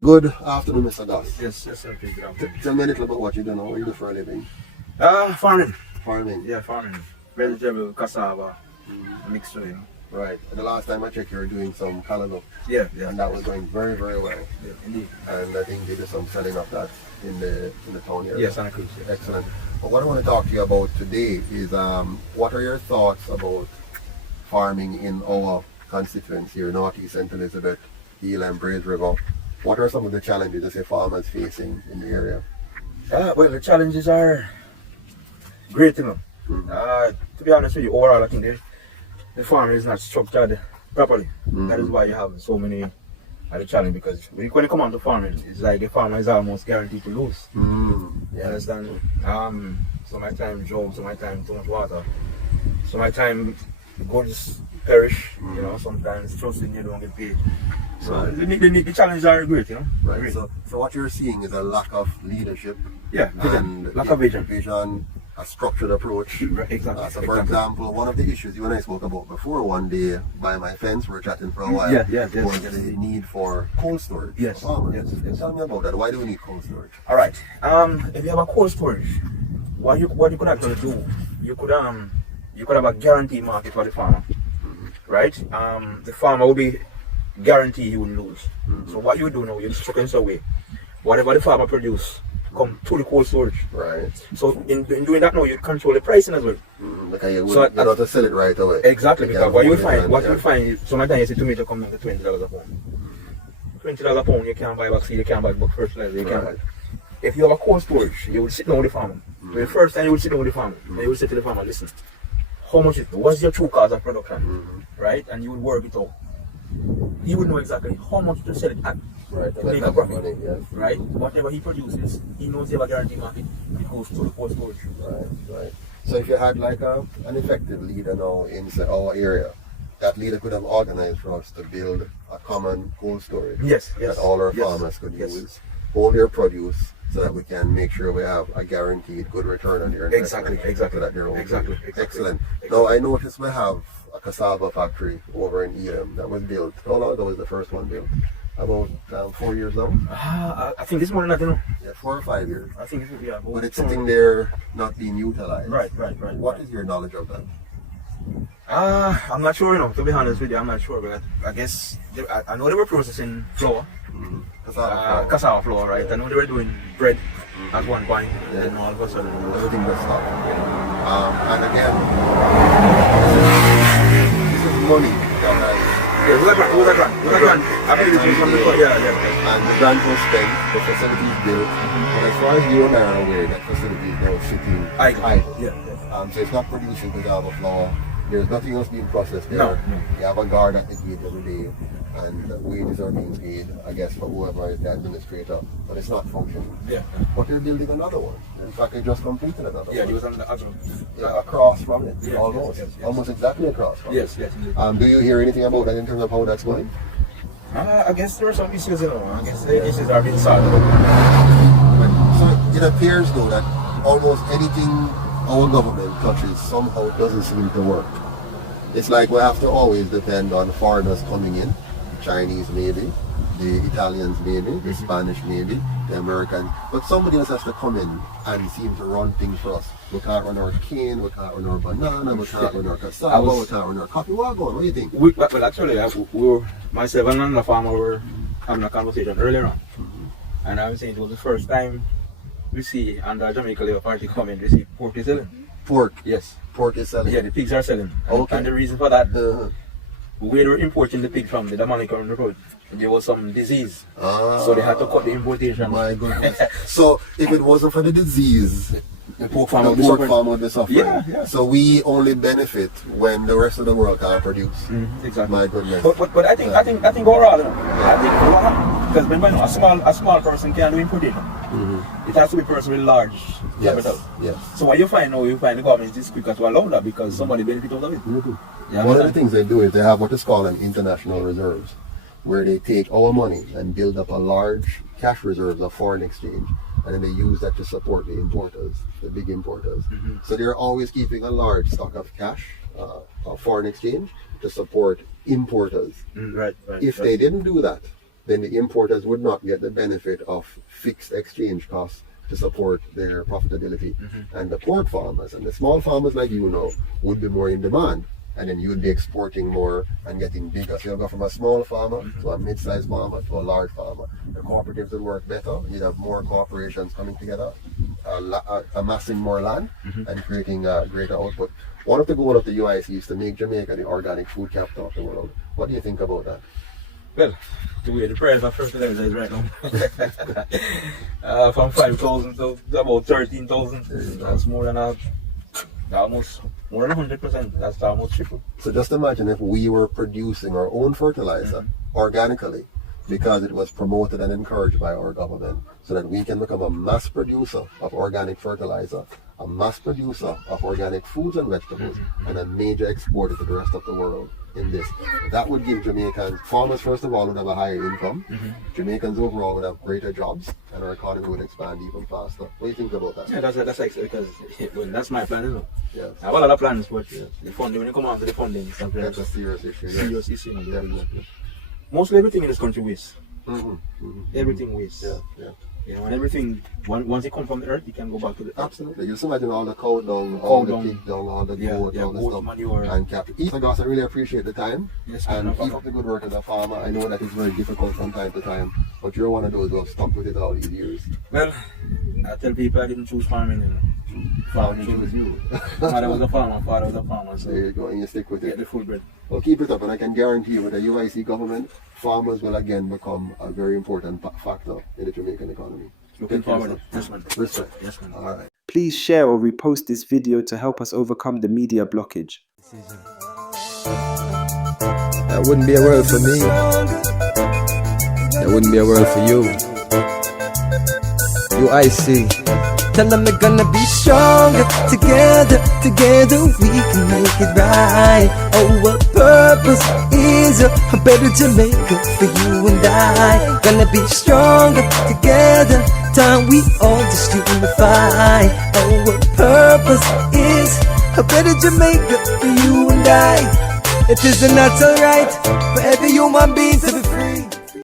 Good afternoon, Mr. Gus. Yes, sir. Good afternoon. Tell me a little bit what you do now. What you do for a living? Farming. Farming. Yeah, farming. Vegetable, cassava, mixture, Right. And the last time I checked, you were doing some calendar. Yeah. And that was going very, very well. Yeah, indeed. And I think they did some selling of that in the town area. Yes, Santa Cruz. Yeah. Excellent. But what I want to talk to you about today is what are your thoughts about farming in our constituency here, North East St.Elizabeth, Elam, Braze River? What are some of the challenges that say farmers facing in the area? Well, the challenges are great, To be honest with you, overall, I think the farming is not structured properly. That is why you have so many of the challenge, because when you come on to farming, it's like the farmer is almost guaranteed to lose. You understand? So my time drought, so my time too much water, so my time goods perish, sometimes trusting you don't get paid. So the challenges are great, Right. Great. So what you're seeing is a lack of leadership. Yeah, and lack of vision. A structured approach. Right, exactly. So for example, one of the issues you and I spoke about before one day by my fence, we were chatting for a while, was the need for cold storage for farmers. Yes. Tell me about that. Why do we need cold storage? All right. If you have a cold storage, what you could actually do, you could have a guaranteed market for the farmer, right? The farmer will be guaranteed he will lose. So what you do now, you structure in some way, whatever the farmer produce, come to the cold storage. Right. So in doing that now, you control the pricing as well. Okay, you don't have to sell it right away. Exactly, because what you find, sometimes you see tomato come down to $20 a pound. $20 a pound, you can't buy back seed, you can't buy back fertilizer, you can't buy. If you have a cold storage, you will sit down with the farmer. The first time you will sit down with the farmer, and you will say to the farmer, listen, how much what's your true cost of production, right? And you will work it out. He would know exactly how much to sell it at, to make a profit, right? Whatever he produces, he knows he have a guaranteed market. It goes to the cold storage. Right. So if you had like an effective leader now in our area, that leader could have organized for us to build a common cold storage that all our farmers could use, hold their produce, so that we can make sure we have a guaranteed good return on their investment. Exactly. Excellent. Now I noticed we have a cassava factory over in Elam that was built. How long ago was the first one built? About 4 years now? I think this morning, I don't know. Yeah, 4 or 5 years. I think it will be about. But it's sitting there not being utilized. Right. What is your knowledge of that? I'm not sure, to be honest with you, I'm not sure, but I guess, I know they were processing flour. Cassava flour, right? I know they were doing bread at one point, and then all of a sudden everything was stopped. And again, this is money that it was a grant. I believe it was from the and the grant was spent, the facility is built, but as far as you and I are aware, that facility is now sitting idle. So it's not producing cassava flour. There's nothing else being processed there. No. You have a guard at the gate every day, and wages are being paid, I guess, for whoever is the administrator, but it's not functioning. But they're building another one. In fact, they just completed another one. It was on the other. Across from it, almost exactly across from it. Yes. Do you hear anything about that in terms of how that's going? I guess there are some issues, I guess the issues are being solved. So it appears, though, that almost anything our government touches somehow doesn't seem to work. It's like we have to always depend on foreigners coming in, the Chinese maybe, the Italians maybe, the Spanish maybe, the Americans, but somebody else has to come in and seem to run things for us. We can't run our cane, we can't run our banana, we can't run our cassava, we can't run our coffee. What do you think? Well, actually, myself and another farmer were having a conversation earlier on, and I was saying it was the first time we see under Jamaica Labour Party coming, we see pork is selling. Pork? Yes. Pork is selling? Yeah, the pigs are selling. Okay. And the reason for that, where they were importing the pig from, the Dominican Republic, there was some disease. So they had to cut the importation. My goodness. So if it wasn't for the disease, the pork farmer would be suffering. Yeah. So we only benefit when the rest of the world can't produce. Exactly. My goodness. But I think overall, because remember, a small person can't do importation. It has to be a person with large capital. Yes. So what you find now, the government is quicker to allow that because somebody benefits out of it. One of the things they do is they have what is called an international reserves, where they take our money and build up a large cash reserves of foreign exchange, and then they use that to support the importers, the big importers. So they're always keeping a large stock of cash, of foreign exchange, to support importers. If they didn't do that, then the importers would not get the benefit of fixed exchange costs to support their profitability. And the port farmers and the small farmers like would be more in demand. And then you would be exporting more and getting bigger. So you'll go from a small farmer to a mid-sized farmer to a large farmer. The cooperatives will work better. You'd have more corporations coming together, amassing more land and creating greater output. One of the goals of the UIC is to make Jamaica the organic food capital of the world. What do you think about that? Well, the way the price of fertilizer is right now, from 5,000 to about 13,000, that's more than almost more than 100%. That's almost triple. So just imagine if we were producing our own fertilizer organically, because it was promoted and encouraged by our government, so that we can become a mass producer of organic fertilizer, a mass producer of organic foods and vegetables, and a major exporter to the rest of the world in this. That would give Jamaicans, farmers first of all would have a higher income, Jamaicans overall would have greater jobs, and our economy would expand even faster. What do you think about that? Yeah, that's excellent, because that's my plan, isn't it? Yes. I have a lot of plans, but the funding, when you come on to the funding, that's a serious issue. Serious issue. Mostly everything in this country waste. Everything waste. Yeah. And everything, once it comes from the earth, it can go back to the earth. Absolutely. You just imagine all the cow dung, all the pig dung, all the goat, all the stuff. Manure. And so guys, I really appreciate the time. Yes, and keep up the good work as a farmer. I know that it's very difficult from time to time, but you're one of those who have stuck with it all these years. Well, I tell people I didn't choose farming. Farming chose you. Mother was a farmer, father was a farmer. So there you go, and you stick with it. Get the food bread. Well, keep it up, and I can guarantee you with the UIC government, farmers will again become a very important factor in the Jamaican economy. Looking forward to it. Yes, man. Respect. Yes, man. All right. Please share or repost this video to help us overcome the media blockage. That wouldn't be a world for me. That wouldn't be a world for you. UIC. Tell them we're gonna be stronger. Together we can make it right. Our purpose is a better Jamaica for you and I. Gonna be stronger together. Time we all just unify. Our purpose is a better Jamaica for you and I. It is a natural right for every human being to be free.